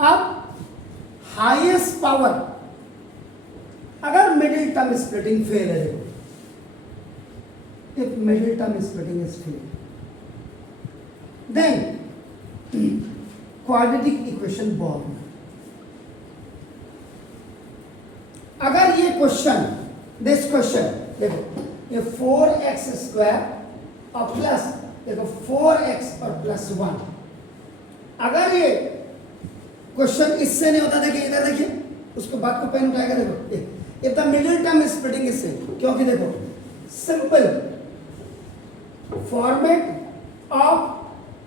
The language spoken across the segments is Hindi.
अब हाईएस्ट पावर, अगर मिडिल टर्म स्प्लिटिंग फेल है, देखो if middle term splitting is failed, then quadratic equation born. अगर ये क्वेश्चन, दिस क्वेश्चन देखो, ये 4x स्क्वायर और प्लस देखो 4x और प्लस 1, अगर ये क्वेश्चन इससे नहीं होता, देखिए इधर देखिए, उसको बात को पेन उठाएगा, देखो if the middle term splitting इससे, क्योंकि देखो simple format of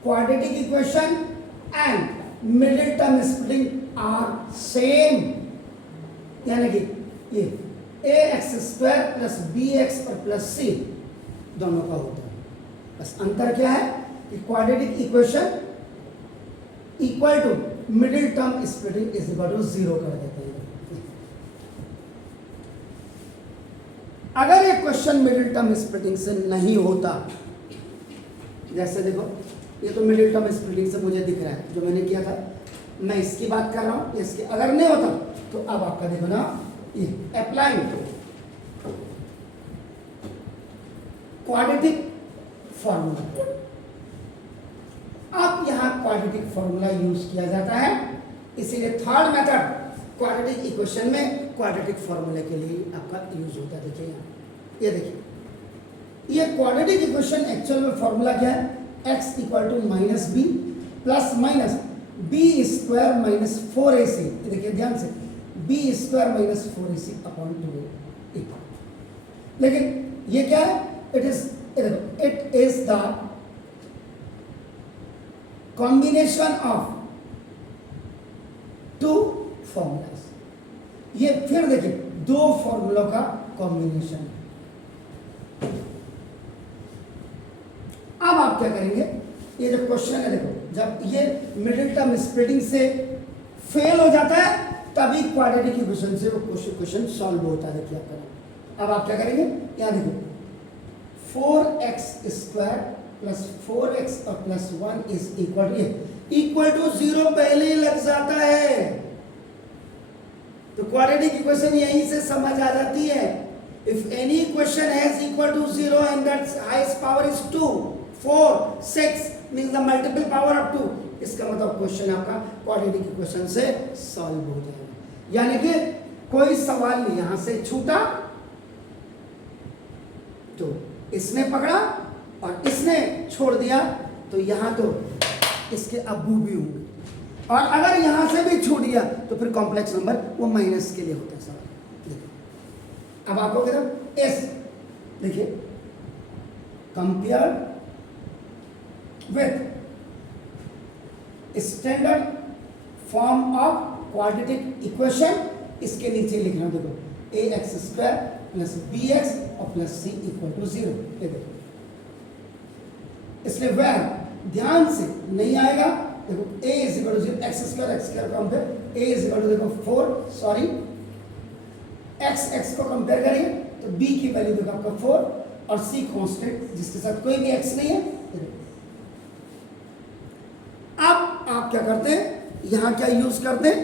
quadratic equation and middle term splitting are same, यानी कि ये ax स्क्वायर प्लस bx और प्लस c दोनों का होता है। बस अंतर क्या है कि quadratic equation equal to middle term splitting is equal to 0 कर देते हैं। अगर ये क्वेश्चन मिडिल टर्म स्प्लिटिंग से नहीं होता, जैसे देखो ये तो मिडिल टर्म स्प्लिटिंग से मुझे दिख रहा है जो मैंने किया था, मैं इसकी बात कर रहा हूं, इसके अगर नहीं होता तो अब आपका देखो ना, ये अप्लाइंग क्वाड्रेटिक फॉर्मूला, अब यहां क्वाड्रेटिक फॉर्मूला यूज किया जाता है, इसीलिए थर्ड मेथड क्वाड्रेटिक इक्वेशन में क्वाड्रेटिक फॉर्मूले के लिए आपका यूज होता है। देखिए यहाँ ये देखिए, ये क्वाड्रेटिक इक्वेशन एक्चुअल में फॉर्मूला क्या है, x equal to minus B plus minus B square minus 4ac, देखिए ध्यान से, B square minus 4ac upon 2a equal, लेकिन ये क्या है, it is the combination of two formulas, ये फिर देखिए दो फॉर्मूलों का कॉम्बिनेशन है। अब आप क्या करेंगे, ये जो क्वेश्चन है देखो, जब ये मिडिल टर्म स्प्लिटिंग से फेल हो जाता है तभी क्वाड्रेटिक इक्वेशन से वो क्वेश्चन सॉल्व होता है। देखिए आपका, अब आप क्या करेंगे, यहाँ देखो 4x स्क्वायर प्लस 4x और प्लस 1 इज इक्वल टू 0 पहले ही लग जाता है, तो क्वाड्रेटिक इक्वेशन यहीं से समझ आ जाती है। If any equation has equal to 0 and that's highest power is 2, 4, 6 means the multiple power of 2, इसका मतलब क्वेश्चन आपका क्वाड्रेटिक इक्वेशन से सॉल्व हो जाएगा। यानी कि कोई सवाल नहीं यहां से छूटा, तो इसने पकड़ा और इसने छोड़ दिया, तो यहां तो इसके अब्बू भी होंगे, और अगर यहां से भी छूट गया तो फिर कॉम्प्लेक्स नंबर वो माइनस के लिए होता है सवाल। देखिए अब आपको कहते एस, देखिए compare with standard form of quadratic equation, इसके नीचे लिखना, देखो A X square plus B X और प्लस सी इक्वल टू 0, देखो इसलिए वह ध्यान से नहीं आएगा, देखो a is equal to 0, X square का compare, a is equal to देखो 4, सॉरी x को कंपेयर करेंगे तो b की वैल्यू देखो आपका 4 और c कांस्टेंट जिसके साथ कोई भी x नहीं है। अब आप क्या करते हैं, यहां क्या यूज करते हैं,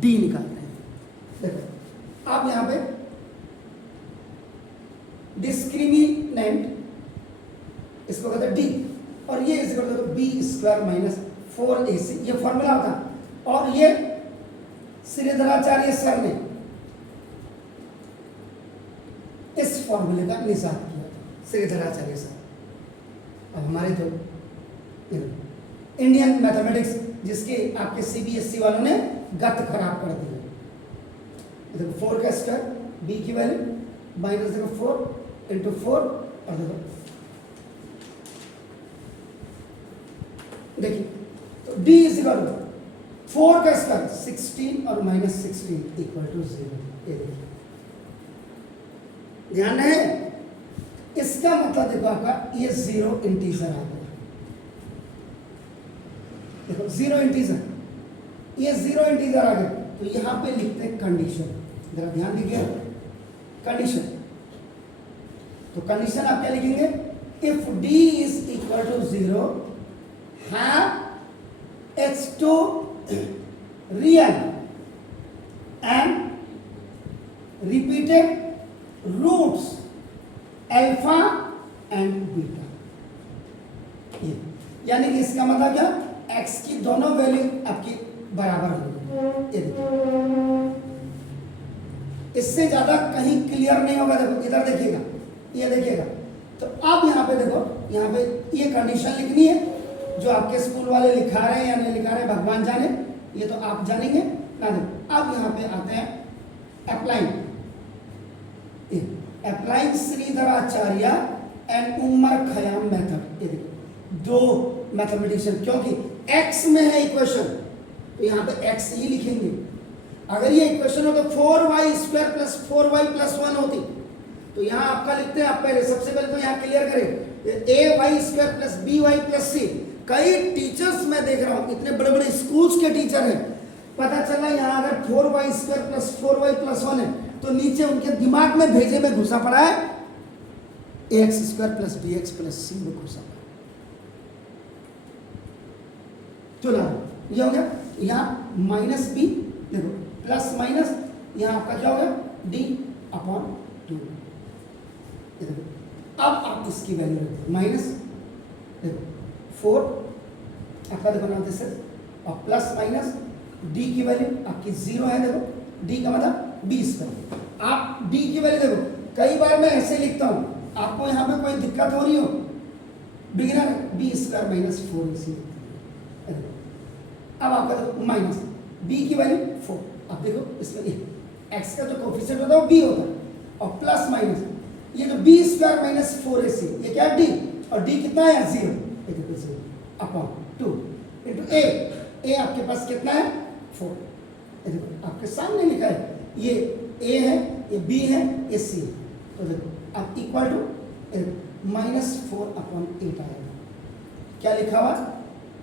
d निकालते हैं। देखो आप यहां पे डिस्क्रिमिनेंट इसको कहते हैं d, और ये इस बी स्क्वायर माइनस 4ac, ये फॉर्मूला होता, और ये श्रीधराचार्य सर ने इस फॉर्मूले का निजात किया था, श्रीधराचार्य सर। अब हमारे तो इंडियन मैथमेटिक्स जिसके आपके सीबीएसई वालों ने गत खराब कर दिया, देखो 4 का स्क्वायर, बी की वैल्यू माइनस देखो 4 इंटू 4, और देखो देखिए तो d इज इक्वल टू 4 का स्क्वायर 16 और माइनस 16 इक्वल टू 0। ये देखिए ध्यान है, इसका मतलब देखो आपका ये 0 इंटीजर आ गया, देखो 0 इंटीजर, ये 0 इंटीजर आ गया, तो यहां पे लिखते हैं कंडीशन, जरा ध्यान दीजिए कंडीशन। तो कंडीशन आप क्या लिखेंगे, if d is equal to 0 have x2 real and repeated roots alpha and beta. यानी कि इसका मतलब क्या, x की दोनों वैल्यू आपकी बराबर होगी। इससे ज्यादा कहीं क्लियर नहीं होगा। देखो इधर देखिएगा, ये देखिएगा। तो अब यहाँ पे देखो, यहाँ पे ये कंडीशन लिखनी है, जो आपके स्कूल वाले लिखा रहे हैं या नहीं लिखा रहे हैं भगवान जाने, ये तो आप जानेंगे ना। देखो अब यहाँ पे आते हैं applying Shridharacharya and Omar Khayyam method. ये देखो दो मैथमेटिशियन, क्योंकि x में है इक्वेशन तो यहाँ पे x ही लिखेंगे। अगर ये इक्वेशन हो तो 4y² + 4y + 1 होती, तो यहाँ आपका लिखते हैं। आप पहले सबसे पहले तो यहाँ क्लियर करें, ay² + by + c। कई टीचर्स मैं देख रहा हूँ, इतने बड़े बड़े स्कूल्स के टीचर हैं, पता चला यहाँ अगर 4y² + 4y + 1 है तो नीचे उनके दिमाग में भेजे में घुसा पड़ा है ax² + bx + c में घुसा पड़ा। चलो ये हो गया। यहाँ -b देखो, प्लस माइनस, यहाँ आपका क्या हो गया d/2। अब आप इसकी वैल्यू रखो माइनस, देखो 4 आपका देखो ना जैसे, और प्लस माइनस d की वैल्यू आपकी 0 है। देखो d का मतलब b²। आप d की वैल्यू देखो, कई बार मैं ऐसे लिखता हूँ, आपको यहाँ पे कोई दिक्कत हो रही हो, बिगिनर b² - 4ac। अब आपका देखो माइनस b की वैल्यू 4। अब देखो इसमें x का जो कोफिशिएंट होता है वो b होता है, और प्लस माइनस ये जो b² - 4ac, ये क्या है d, और d कितना है 0, ये देखो 0/2 × a आपके पास कितना है 4। ये देखो आपके सामने लिखा है, ये a है, ये b है, ये c है। तो देखो अब इक्वल टू -4/8 आएगा। क्या लिखा हुआ,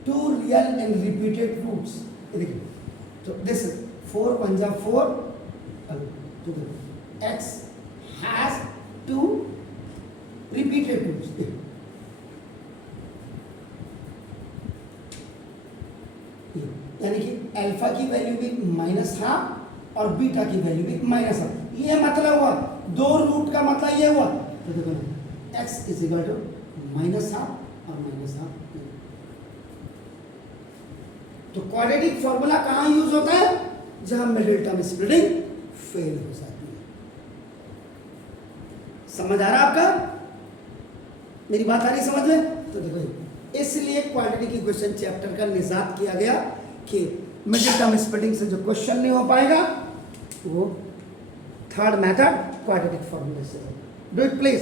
2 रियल एंड रिपीटेड रूट्स। ये देखिए, तो दिस इज 4 × 1 = 4। तो देखो x हैज 2 रिपीटेड रूट्स। यानी कि अल्फा की वैल्यू भी -½ और बीटा की वैल्यू भी -½ ये मतलब हुआ, 2 रूट का मतलब ये हुआ। तो देखो x = -½ और -½ तो क्वाड्रेटिक फॉर्मूला कहाँ यूज होता है, जहां मिडिल टर्म स्प्लिटिंग फेल हो जाती है। समझ आ रहा है आपका, मेरी बात आ रही समझ में? तो देखो इसलिए क्वाड्रेटिक इक्वेशन चैप्टर का निजात किया गया कि मिडिल टर्म स्प्लिटिंग से जो क्वेश्चन नहीं हो पाएगा वो थर्ड मेथड क्वाड्रेटिक फॉर्मूले से। Do it please.